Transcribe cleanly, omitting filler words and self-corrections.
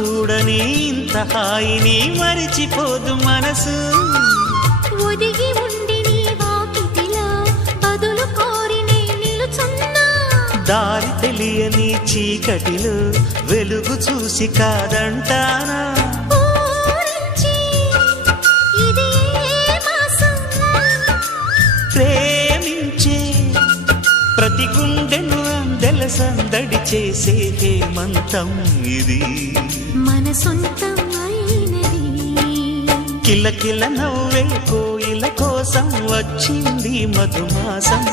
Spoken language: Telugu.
చూడని ఇంత హాయిని మరిచిపోదు మనసు. ఒదిగి ఉండి నీ వాకిటిలో బదులు కోరి నే నిలుచున్నా. దారి తెలియని చీకటిలో వెలుగు చూసి కాదంటానా. ప్రేమించే ప్రతి గుండెను అందెల సందడి చేసే హేమంతం ఇది. మన సొంతం అయినది. కిలకిల నవ్వే కోయిల కోసం వచ్చింది మధుమాసం.